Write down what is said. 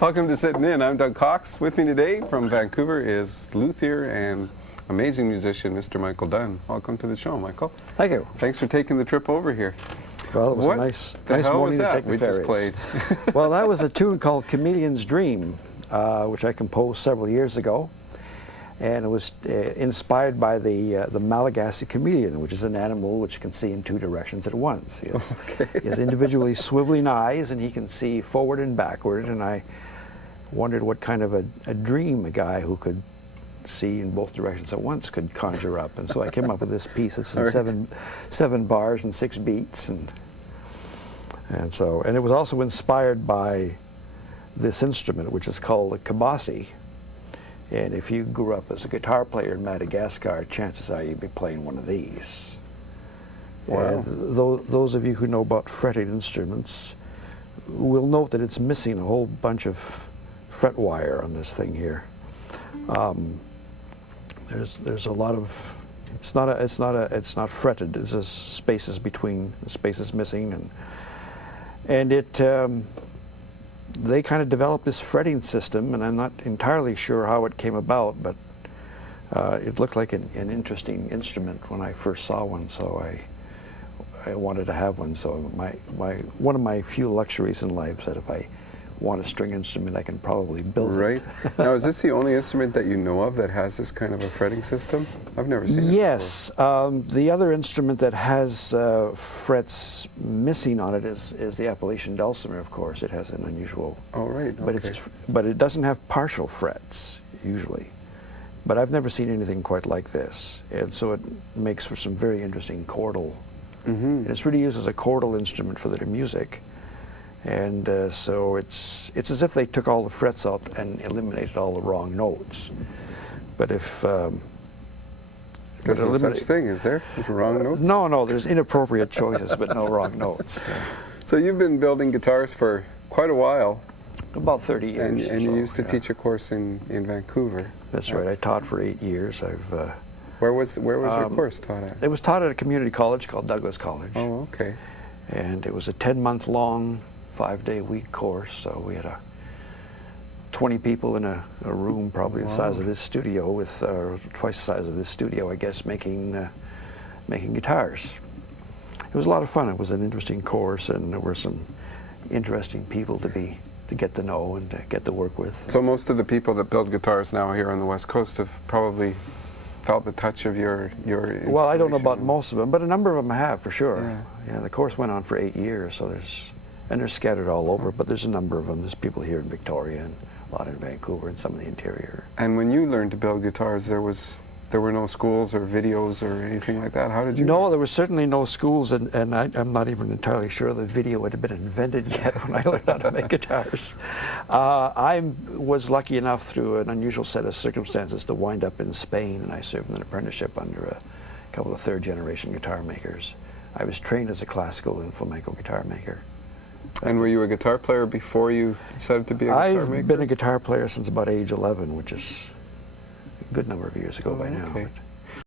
Welcome to Sittin' In. I'm Doug Cox. With me today from Vancouver is luthier and amazing musician, Mr. Michael Dunn. Welcome to the show, Michael. Thank you. Thanks for taking the trip over here. Well, it was a nice morning to take the ferries. Just played? Well, that was a tune called Chameleons Dream, which I composed several years ago. And it was inspired by the Madagascar chameleon, which is an animal which can see in two directions at once. He has individually swiveling eyes, and he can see forward and backward. And I wondered what kind of a dream a guy who could see in both directions at once could conjure up. And so I came up with this piece. It's in seven bars and 6 beats, and it was also inspired by this instrument, which is called a Kabassy. And if you grew up as a guitar player in Madagascar, chances are you'd be playing one of these. Wow. And those of you who know about fretted instruments will note that it's missing a whole bunch of fret wire on this thing here. There's a lot of it's not fretted. There's just spaces between, the spaces missing, and they kind of developed this fretting system, and I'm not entirely sure how it came about, but it looked like an interesting instrument when I first saw one, so I wanted to have one. So one of my few luxuries in life is that if I want a string instrument, I can probably build Right. it. Now, is this the only instrument that you know of that has this kind of a fretting system? I've never seen it Yes. The other instrument that has frets missing on it is the Appalachian dulcimer, of course. It has an unusual... before. Oh, right. Okay. But it doesn't have partial frets, usually. But I've never seen anything quite like this. And so it makes for some very interesting chordal. And it's really used as a chordal instrument for their music. And so it's as if they took all the frets out and eliminated all the wrong notes. But if... There's no such thing, is there? Is wrong notes? No, there's inappropriate choices, but no wrong notes. So you've been building guitars for quite a while. About 30 years. And you used to yeah. teach a course in Vancouver. That's right. I taught for 8 years. Where was your course taught at? It was taught at a community college called Douglas College. Oh, okay. And it was a 10-month-long, 5-day-week course. So we had 20 people in a room, probably the size of this studio, with twice the size of this studio, I guess, making guitars. It was a lot of fun. It was an interesting course, and there were some interesting people to get to know and to get to work with. So most of the people that build guitars now here on the West Coast have probably felt the touch of your inspiration. Well, I don't know about most of them, but a number of them have, for sure. Yeah. Yeah, the course went on for 8 years, so they're scattered all over, but there's a number of them. There's people here in Victoria and a lot in Vancouver and some in the interior. And when you learned to build guitars, there were no schools or videos or anything like that. How did you? No, there was certainly no schools, and I'm not even entirely sure the video had been invented yet when I learned how to make guitars. I was lucky enough, through an unusual set of circumstances, to wind up in Spain, and I served an apprenticeship under a couple of third-generation guitar makers. I was trained as a classical and flamenco guitar maker. And were you a guitar player before you decided to be a guitar maker? I've been a guitar player since about age 11, which is a good number of years ago by now. Okay. But